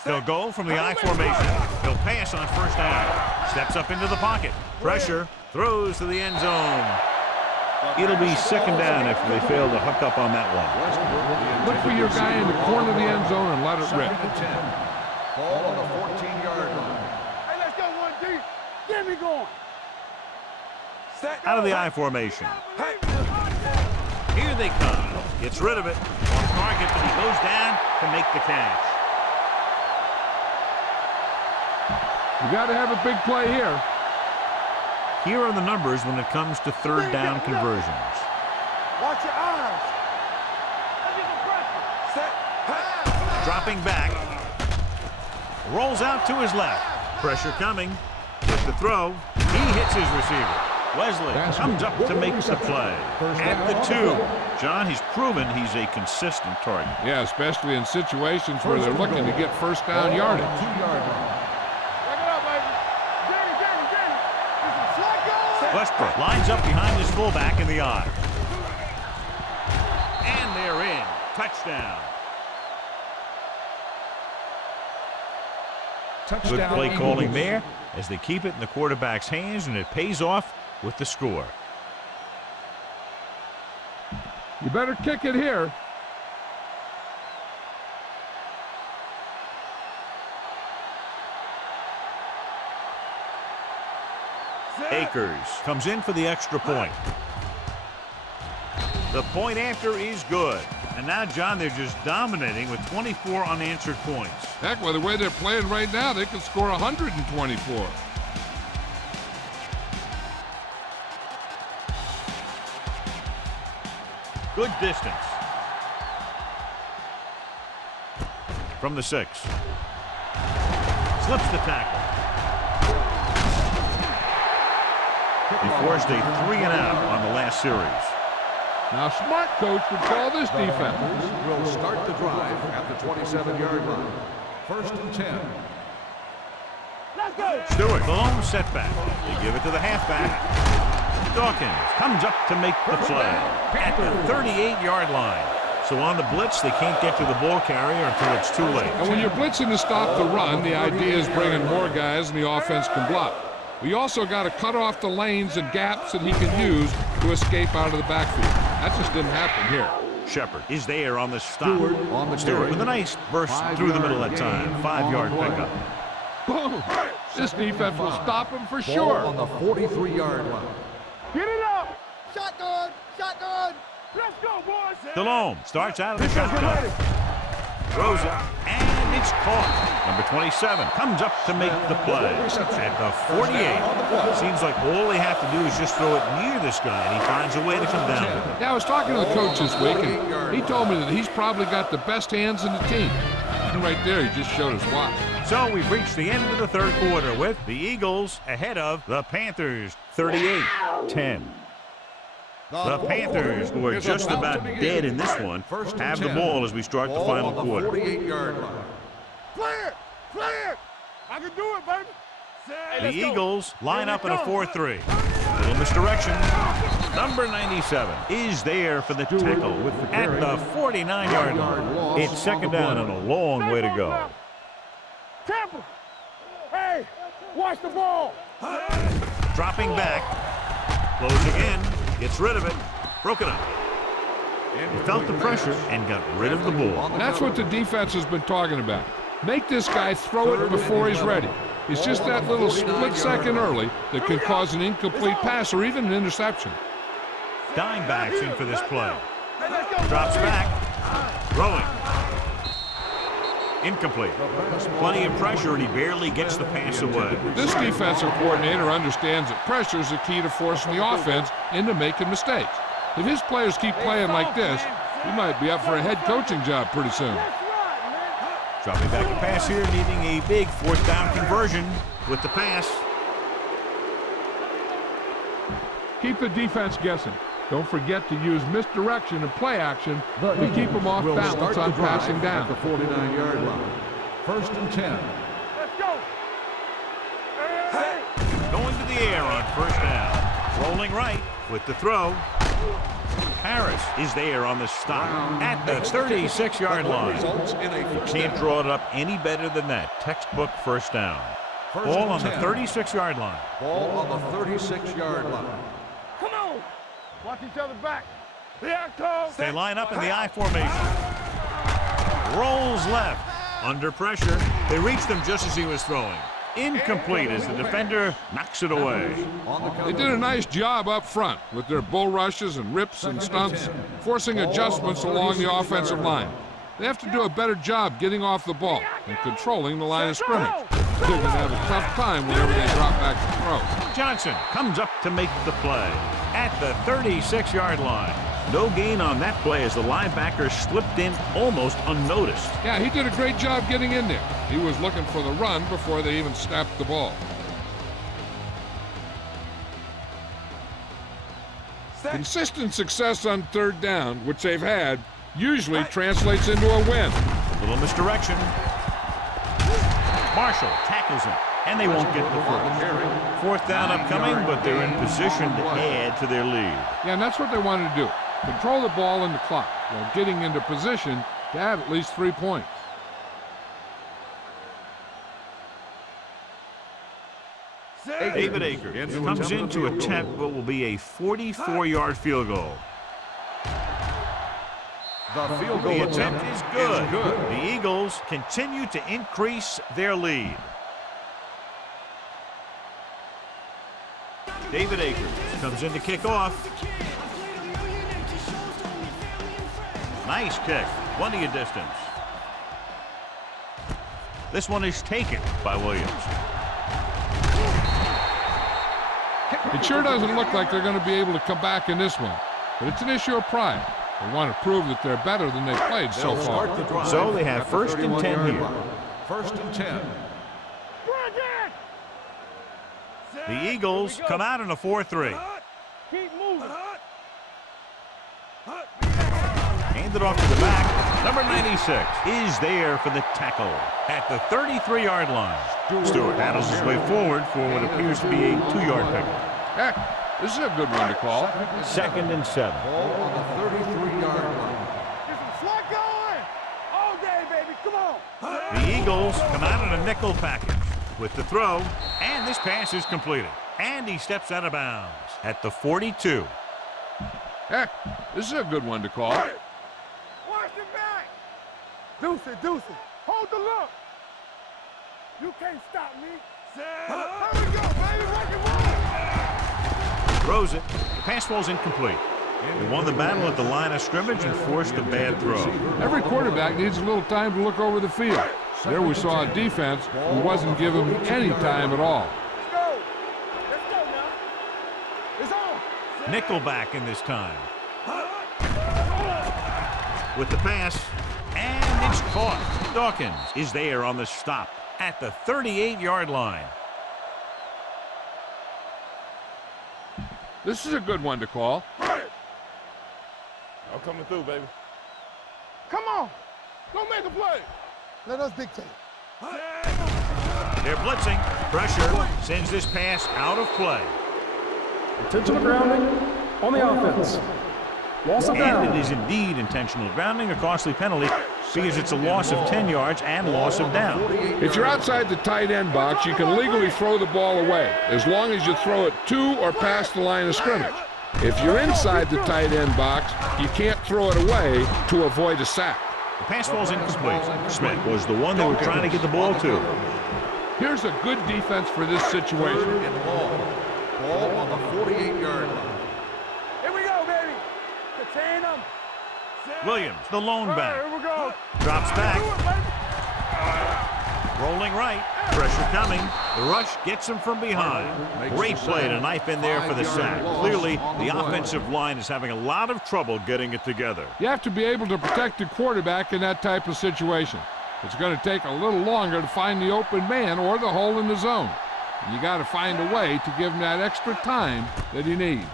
They'll go from the I formation. He'll pass on first down. Steps up into the pocket. Pressure. Throws to the end zone. It'll be second down after they fail to hook up on that one. Look for your guy in the corner of the end zone and let it rip. Ball on the 14-yard line. Hey, let's go 1 deep. Get me going. Out of the I formation. Here they come. Gets rid of it. On target, but he goes down to make the catch. You got to have a big play here. Here are the numbers when it comes to third down conversions. Watch your eyes. Dropping back. Rolls out to his left. Pressure coming. With the throw, he hits his receiver. Wesley comes up to make the play. At the 2. John, he's proven he's a consistent target. Yeah, especially in situations where they're looking to get first down yardage. 2-yard line. Check it out, baby. Get it. This is Flacco. Westbrook lines up behind his fullback in the I. And they're in. Touchdown. Good play calling there as they keep it in the quarterback's hands, and it pays off with the score. You better kick it here. Akers comes in for the extra point. The point after is good. And now, John, they're just dominating with 24 unanswered points. Heck, with the way they're playing right now, they could score 124. Good distance. From the 6. Slips the tackle. He forced a 3-and-out on the last series. Now, smart coach would call this defense. Will start the drive at the 27-yard line. 1st and 10. Let's go. Stewart, the lone setback. They give it to the halfback. Dawkins comes up to make the play at the 38-yard line. So on the blitz, they can't get to the ball carrier until it's too late. And when you're blitzing to stop the run, the idea is bringing more guys and the offense can block. We also got to cut off the lanes and gaps that he can use to escape out of the backfield. That just didn't happen here. Shepard is there on the stop. Stewart with a nice burst through the middle of that time. 5-yard pickup. Boom! This defense will stop him for Ball sure. on the 43-yard line. Get it up. Shotgun. Shotgun. Let's go, boys. Delhomme starts out of the shotgun. Throws it, and it's caught. Number 27 comes up to make the play at the 48. Seems like all they have to do is just throw it near this guy, and he finds a way to come down with it. Yeah, I was talking to the coach this week, and he told me that he's probably got the best hands in the team. And right there, he just showed us why. So we've reached the end of the third quarter with the Eagles ahead of the Panthers, 38-10. The Panthers, who are just about dead in this one, have the ball as we start the final quarter. 48-yard line. Clear! Clear! I can do it, baby! The Eagles line up in a 4-3. Little misdirection. Number 97 is there for the tackle at the 49-yard line. It's second down and a long way to go. Tampa! Hey, watch the ball! Dropping back. Closing in. Gets rid of it. Broken up. He felt the pressure and got rid of the ball. That's what the defense has been talking about. Make this guy throw it before he's ready. It's just that little split second early that can cause an incomplete pass or even an interception. Dime backs in for this play. Drops back. Throwing. Incomplete. Plenty of pressure, and he barely gets the pass away. This defensive coordinator understands that pressure is the key to forcing the offense into making mistakes. If his players keep playing like this, he might be up for a head coaching job pretty soon. Dropping back to pass here, needing a big fourth down conversion with the pass. Keep the defense guessing. Don't forget to use misdirection and play action to keep them off balance on passing down. At the 49-yard line. 1st and 10. Let's go! Hey! Going to the air on first down. Rolling right with the throw. Harris is there on the stop at the 36-yard line. You can't draw it up any better than that. Textbook first down. Ball on the 36-yard line. Ball on the 36-yard line. Come on! Watch each other back. Here I come. They line up in the I formation. Rolls left. Under pressure. They reached him just as he was throwing. Incomplete as the defender knocks it away. They did a nice job up front with their bull rushes and rips and stunts, forcing adjustments along the offensive line. They have to do a better job getting off the ball and controlling the line of scrimmage. They're going to have a tough time whenever they drop back to throw. Johnson comes up to make the play at the 36-yard line. No gain on that play as the linebacker slipped in almost unnoticed. Yeah, he did a great job getting in there. He was looking for the run before they even snapped the ball. Consistent success on third down, which they've had, usually translates into a win. A little misdirection. Marshall tackles him, and they won't get the first. Fourth down upcoming, but they're in position to add to their lead. Yeah, and that's what they wanted to do. Control the ball and the clock while getting into position to have at least 3 points. David Akers comes in to attempt what will be a 44-yard field goal. The field goal The attempt is good. The Eagles continue to increase their lead. David Akers comes in to kick off. Nice kick, plenty of distance. This one is taken by Williams. It sure doesn't look like they're going to be able to come back in this one, but it's an issue of pride. They want to prove that they're better than they've played so far. So they have 1st and 10 here. 1st and 10. The Eagles come out in a 4-3. Keep moving. Hand it off to the back. Number 96 is there for the tackle at the 33-yard line. Stewart handles his way forward for what appears to be a 2-yard pickup. Heck, this is a good one to call. 2nd and 7. Ball on the 33-yard line. Get some slug going. All day, baby. Come on. The Eagles come out in a nickel package with the throw, and this pass is completed. And he steps out of bounds at the 42. Heck, this is a good one to call. Watch it back. Deuce it, deuce it. Hold the look. You can't stop me. Here we go, baby. Work it, work. Throws it. The pass falls incomplete. They won the battle at the line of scrimmage and forced a bad throw. Every quarterback needs a little time to look over the field. There we saw a defense who wasn't given any time at all. Let's go. Let's go now. It's on. Nickelback in this time. With the pass, and it's caught. Dawkins is there on the stop at the 38-yard line. This is a good one to call. coming through, baby. Come on. Go make a play. Let us dictate. They're blitzing. Pressure sends this pass out of play. Intentional grounding on the offense. Loss of down. And it is indeed intentional grounding, a costly penalty, because it's a loss of 10 yards and loss of down. If you're outside the tight end box, you can legally throw the ball away, as long as you throw it to or past the line of scrimmage. If you're inside the tight end box, you can't throw it away to avoid a sack. The pass ball's incomplete. Smith was the one they were trying to get the ball to. Here's a good defense for this situation. Ball on the 48-yard line. Here we go, baby. Contain them. Williams, the lone back. Here we go. Drops back. Rolling right. Pressure coming. The rush gets him from behind. Great play to knife in there for the sack. Clearly, the offensive line is having a lot of trouble getting it together. You have to be able to protect the quarterback in that type of situation. It's going to take a little longer to find the open man or the hole in the zone. You got to find a way to give him that extra time that he needs.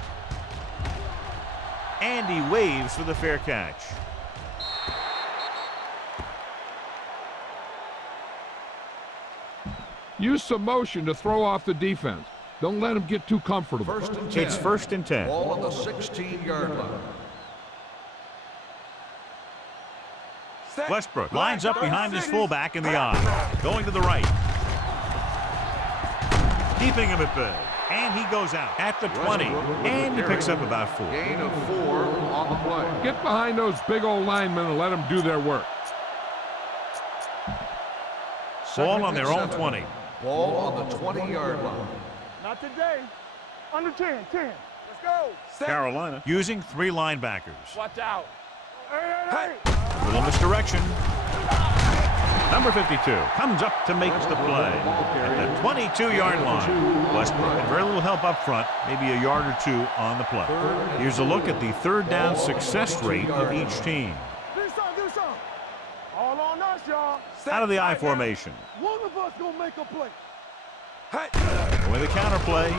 And he waves for the fair catch. Use some motion to throw off the defense. Don't let him get too comfortable. First and 10. It's 1st and 10. Ball on the 16-yard line. Westbrook lines up behind his fullback in the eye. Going to the right. Keeping him at bay. And he goes out at the 20. And he picks up about 4. Gain of 4 on the play. Get behind those big old linemen and let them do their work. Ball on their own 20. Ball on the 20-yard line. Not today. Under 10. Let's go. Carolina using 3 linebackers. Watch out. Hey. A little misdirection. Number 52 comes up to make the play at the 22-yard line. Westbrook had very little help up front, maybe a yard or 2 on the play. Here's a look at the 3rd down success rate of each team. Do something. All on us, y'all. Out of the I formation. One of us gonna make a play. With a counterplay.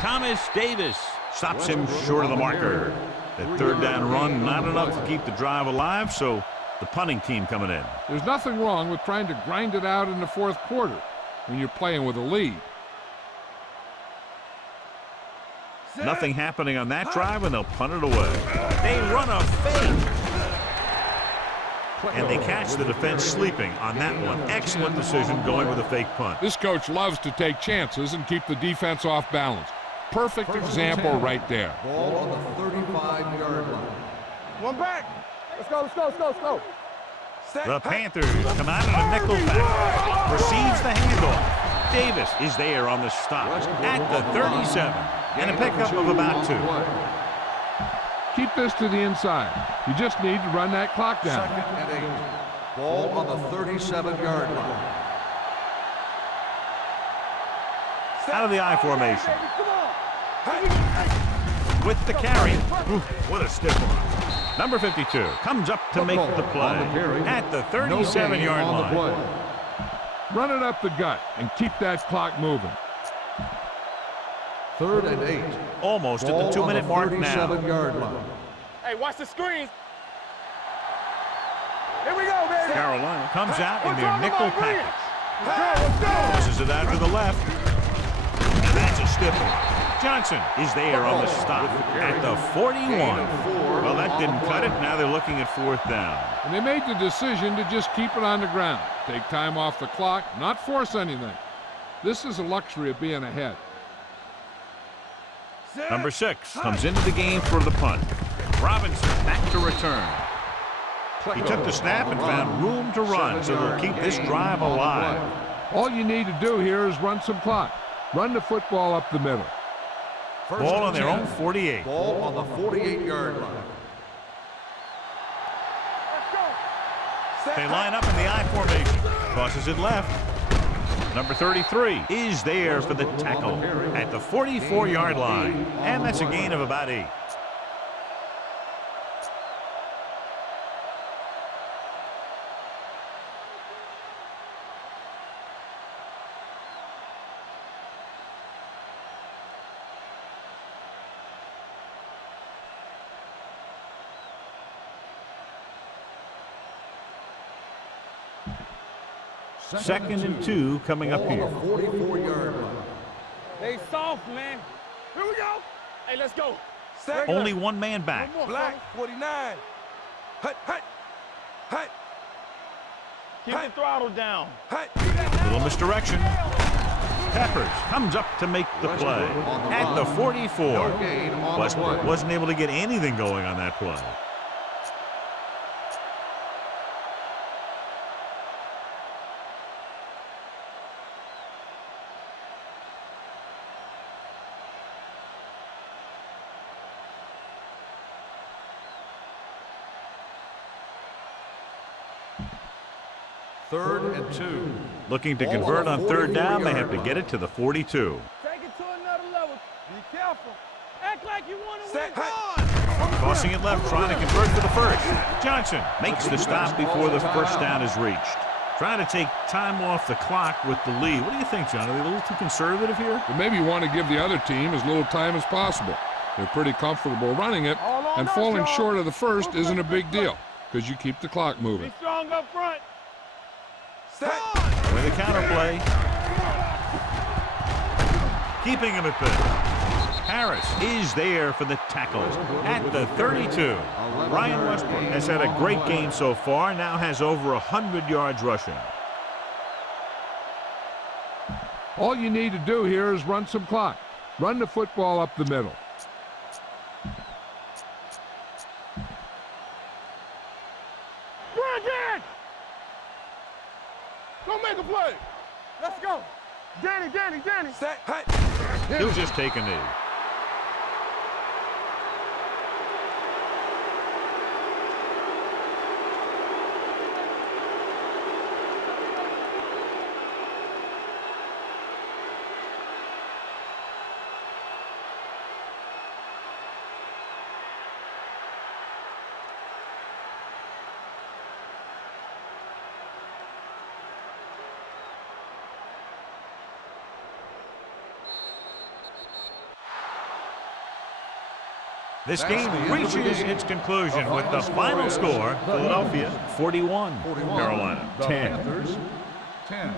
Thomas Davis stops him short of the marker. That 3rd down run, not enough to keep the drive alive, so the punting team coming in. There's nothing wrong with trying to grind it out in the 4th quarter when you're playing with a lead. Nothing happening on that drive, and they'll punt it away. They run a fake. And they catch the defense sleeping on that one. Excellent decision going with a fake punt. This coach loves to take chances and keep the defense off balance. Perfect example right there. Ball on the 35-yard line. One back. Let's go. The Panthers come out in a nickel back. Receives the handoff. Davis is there on the stop at the 37. And a pickup of about 2. Keep this to the inside. You just need to run that clock down. 2nd and 8. Ball on the 37-yard line. Out of the I formation. With the carry. Ooh, what a stiff one. Number 52 comes up to make the play at the 37-yard line. Run it up the gut and keep that clock moving. 3rd and 8. Almost at the 2-minute mark now. 37-yard line. Hey, watch the screens. Here we go, baby. Carolina comes out in their nickel package. Let's go. Tosses it out to the left. And that's a stiff one. Johnson is there on the stop at the 41. Well, that didn't cut it. Now they're looking at 4th down. And they made the decision to just keep it on the ground. Take time off the clock, not force anything. This is a luxury of being ahead. Number 6 comes into the game for the punt. Robinson back to return. He took the snap and found room to run, so they'll keep this drive alive. All you need to do here is run some clock. Run the football up the middle. Ball on their own 48. Ball on the 48-yard line. They line up in the I formation. Tosses it left. Number 33 is there for the tackle at the 44-yard line. And that's a gain of about 8. 2nd and 2 coming up here. 44-yard line. They soft, man. Here we go. Hey, let's go. Only one man back. One more, Black, fellas. 49. Hut, hut, hut, Keep the throttle down. hut. Little misdirection. Peppers comes up to make the play at the 44. No gain on the Westbrook play. wasn't able to get anything going on that play. Third and 2. Looking to convert on 3rd down, they have to get it to the 42. Take it to another level. Be careful. Act like you want to win. Set, hut. Crossing it left, trying to convert for the first. Johnson makes the stop before the first down is reached. Trying to take time off the clock with the lead. What do you think, John? Are they a little too conservative here? But maybe you want to give the other team as little time as possible. They're pretty comfortable running it, and falling short of the first isn't a big deal because you keep the clock moving. Be strong up front. Set. With a counterplay. Keeping him at bay. Harris is there for the tackle at the 32. Ryan Westbrook has had a great game so far, now has over 100 yards rushing. All you need to do here is run some clock. Run the football up the middle. Brandon! Go make a play. Let's go. Danny. Set, hut. He'll just take a knee. This game reaches its conclusion with the final score, Philadelphia 41, Carolina 10. Panthers 10.